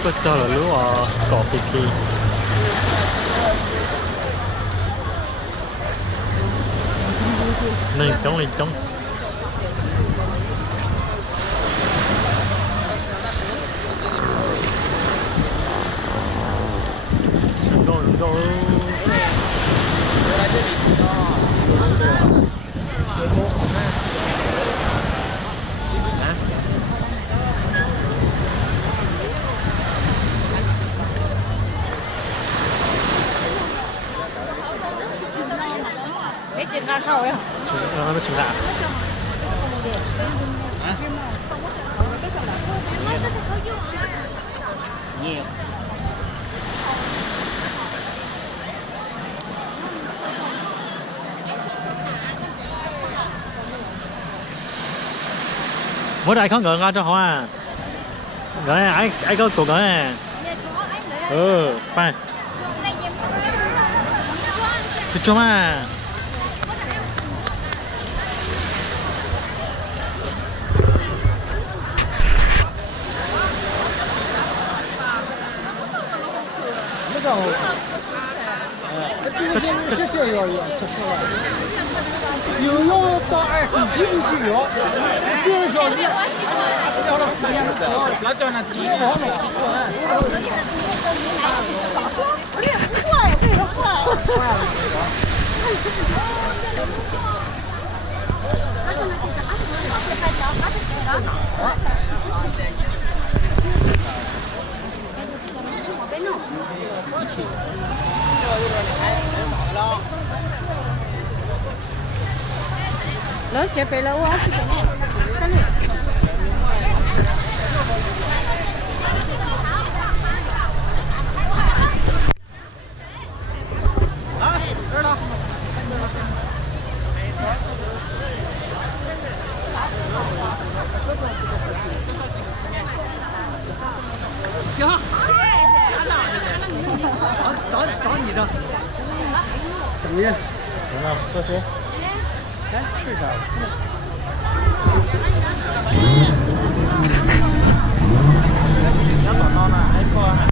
Questo là lui ha coffee key. Này trong này trong. Đừng có. 来这里吃哦。没进哪口呀？让他们吃啥？你。mỗi đại không ngờ ra cho họ à rồi ai có cuộc rồi phải cho mà有用到20几个就有，4个小时要了10年了，那叫那几方面。这不坏，这个坏。lớn chế phải lâu quá行，找你的，怎么样？行了，喝水。来试试。要找到呢，还错呢。